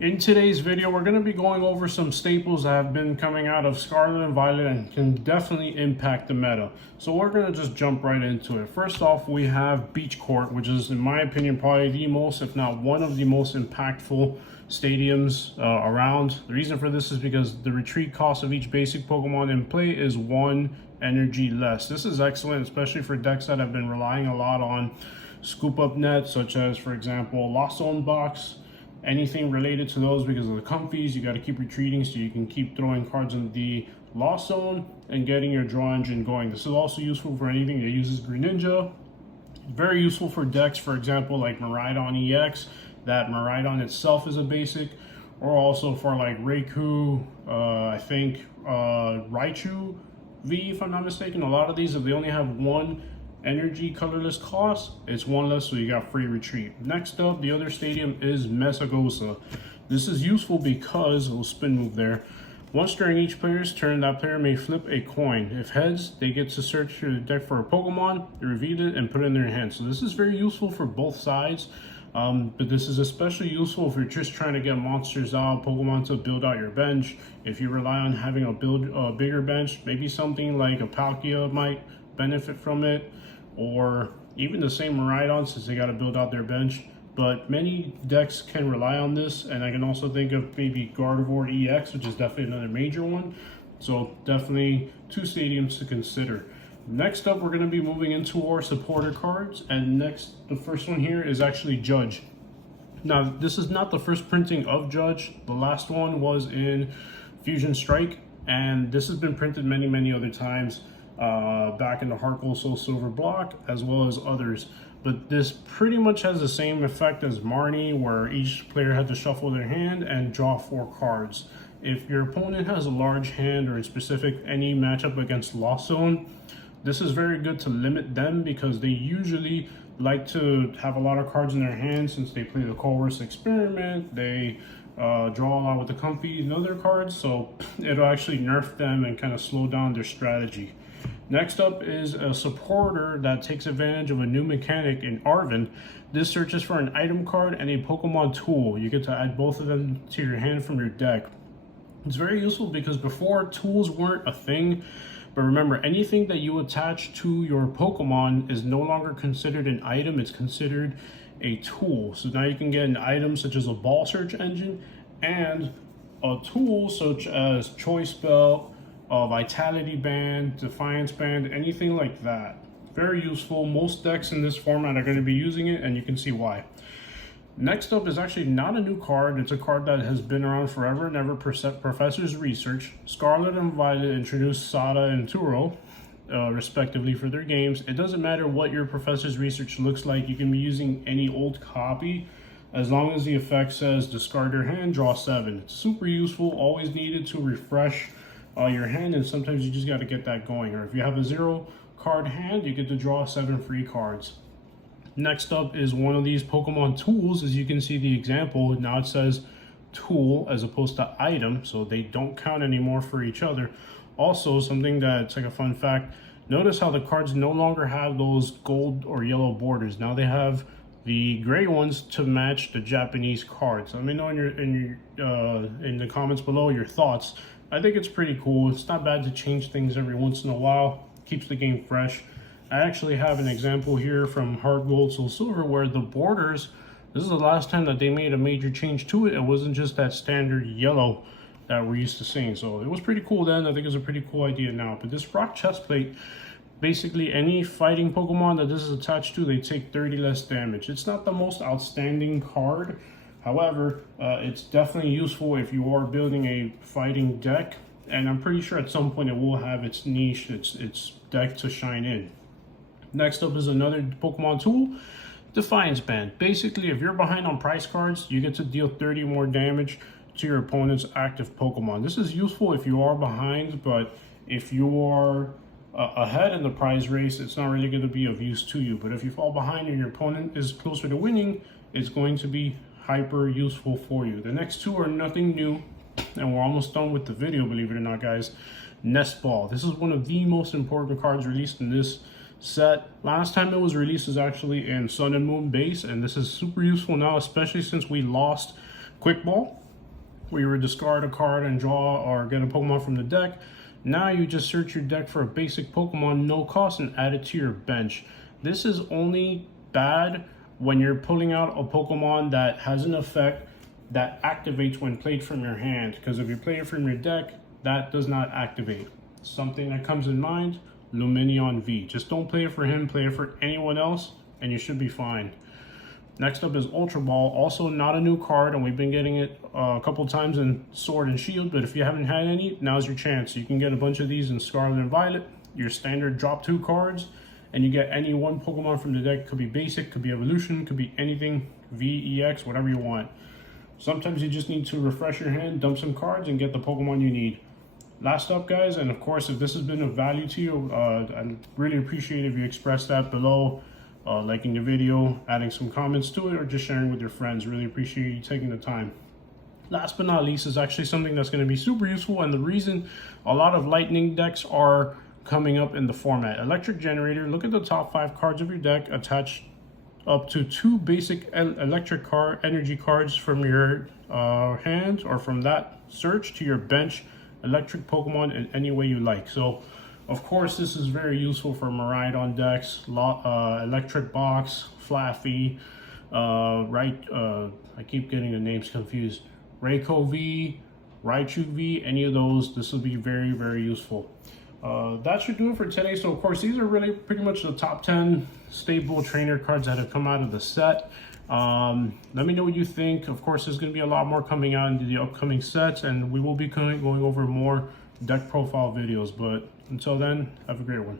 In today's video, we're going to be going over some staples that have been coming out of Scarlet and Violet and can definitely impact the meta. So we're going to just jump right into it. First off, we have Beach Court, which is, in my opinion, probably the most, if not one of the most impactful stadiums around. The reason for this is because the retreat cost of each basic Pokemon in play is 1 energy less. This is excellent, especially for decks that have been relying a lot on scoop up nets, such as, for example, Lost Zone Box. Anything related to those, because of the comfies, you got to keep retreating so you can keep throwing cards in the Lost Zone and getting your draw engine going. This is also useful for anything that uses Greninja. Very useful for decks, for example, like Miraidon EX, that Miraidon itself is a basic, or also for like Raikou, I think Raichu V, if I'm not mistaken. A lot of these, if they only have 1 energy colorless cost, it's 1 less, so you got free retreat. Next up, the other stadium is Mesagosa. This is useful because, a little spin move there, once during each player's turn, that player may flip a coin. If heads, they get to search through the deck for a Pokemon, reveal it, and put it in their hand. So this is very useful for both sides, but this is especially useful if you're just trying to get monsters out, Pokemon to build out your bench. If you rely on having a bigger bench, maybe something like a Palkia might benefit from it, or even the same Miraidon, since they got to build out their bench. But many decks can rely on this, and I can also think of maybe Gardevoir EX, which is definitely another major one. So definitely 2 stadiums to consider. Next up, we're going to be moving into our supporter cards, and the first one here is actually Judge. Now, this is not the first printing of Judge. The last one was in Fusion Strike, and this has been printed many other times. Back in the Heart Gold Soul Silver block, as well as others. But this pretty much has the same effect as Marnie, where each player had to shuffle their hand and draw 4 cards. If your opponent has a large hand, or in specific any matchup against Lost Zone, this is very good to limit them, because they usually like to have a lot of cards in their hand since they play the Colress Experiment. They draw a lot with the Comfy and other cards, so it'll actually nerf them and kind of slow down their strategy. Next up is a supporter that takes advantage of a new mechanic in Arven. This searches for an item card and a Pokemon tool. You get to add both of them to your hand from your deck. It's very useful because before, tools weren't a thing. But remember, anything that you attach to your Pokemon is no longer considered an item. It's considered a tool. So now you can get an item such as a ball search engine and a tool such as Choice Belt, Vitality Band, Defiance Band, anything like that. Very useful. Most decks in this format are going to be using it, and you can see why. Next up is actually not a new card. It's a card that has been around forever and ever. Professor's Research. Scarlet and Violet introduced Sada and Turo, respectively, for their games. It doesn't matter what your Professor's Research looks like. You can be using any old copy, as long as the effect says discard your hand, draw 7. It's super useful, always needed to refresh your hand, and sometimes you just got to get that going. Or if you have a 0 card hand, you get to draw 7 free cards. Next up is one of these Pokemon tools. As you can see the example, now it says tool as opposed to item, so they don't count anymore for each other. Also, something that's like a fun fact, notice how the cards no longer have those gold or yellow borders. Now they have the gray ones to match the Japanese cards. Let me know in the comments below your thoughts. I think it's pretty cool. It's not bad to change things every once in a while. Keeps the game fresh. I actually have an example here from Heart Gold Soul Silver where the borders, this is the last time that they made a major change to it. It wasn't just that standard yellow that we're used to seeing. So it was pretty cool then. I think it's a pretty cool idea now. But this rock chest plate, basically any fighting Pokemon that this is attached to, they take 30 less damage. It's not the most outstanding card. However, it's definitely useful if you are building a fighting deck, and I'm pretty sure at some point it will have its niche, its deck to shine in. Next up is another Pokemon tool, Defiance Band. Basically, if you're behind on price cards, you get to deal 30 more damage to your opponent's active Pokemon. This is useful if you are behind, but if you are ahead in the prize race, it's not really going to be of use to you. But if you fall behind and your opponent is closer to winning, it's going to be hyper useful for you. The next 2 are nothing new, and we're almost done with the video, believe it or not, guys. Nest Ball. This is one of the most important cards released in this set. Last time it was released was actually in Sun and Moon base, and this is super useful now, especially since we lost Quick Ball. where you would discard a card and draw or get a Pokemon from the deck. Now you just search your deck for a basic Pokemon, no cost, and add it to your bench. This is only bad when you're pulling out a Pokemon that has an effect that activates when played from your hand, because if you play it from your deck, that does not activate. Something that comes in mind, Lumineon V. Just don't play it for him, play it for anyone else, and you should be fine. Next up is Ultra Ball, also not a new card, and we've been getting it a couple times in Sword and Shield, but if you haven't had any, now's your chance. You can get a bunch of these in Scarlet and Violet, your standard drop 2 cards, and you get any one Pokemon from the deck. Could be basic, could be evolution, could be anything, V, EX, whatever you want. Sometimes you just need to refresh your hand, dump some cards, and get the Pokemon you need. Last up, guys, and of course, if this has been of value to you, I'd really appreciate if you express that below. Liking the video, adding some comments to it, or just sharing with your friends. Really appreciate you taking the time. Last but not least is actually something that's going to be super useful, and the reason a lot of lightning decks are coming up in the format. Electric Generator, look at the top 5 cards of your deck, attach up to 2 basic electric energy cards from your hand or from that search to your bench, electric Pokemon in any way you like. So of course, this is very useful for Miraidon decks, Electric Box, Flaffy, I keep getting the names confused, Raikou V, Raichu V, any of those, this will be very, very useful. That should do it for today. So of course, these are really pretty much the top 10 staple trainer cards that have come out of the set. Let me know what you think. Of course, there's going to be a lot more coming out into the upcoming sets, and we will be going over more deck profile videos, but until then, have a great one.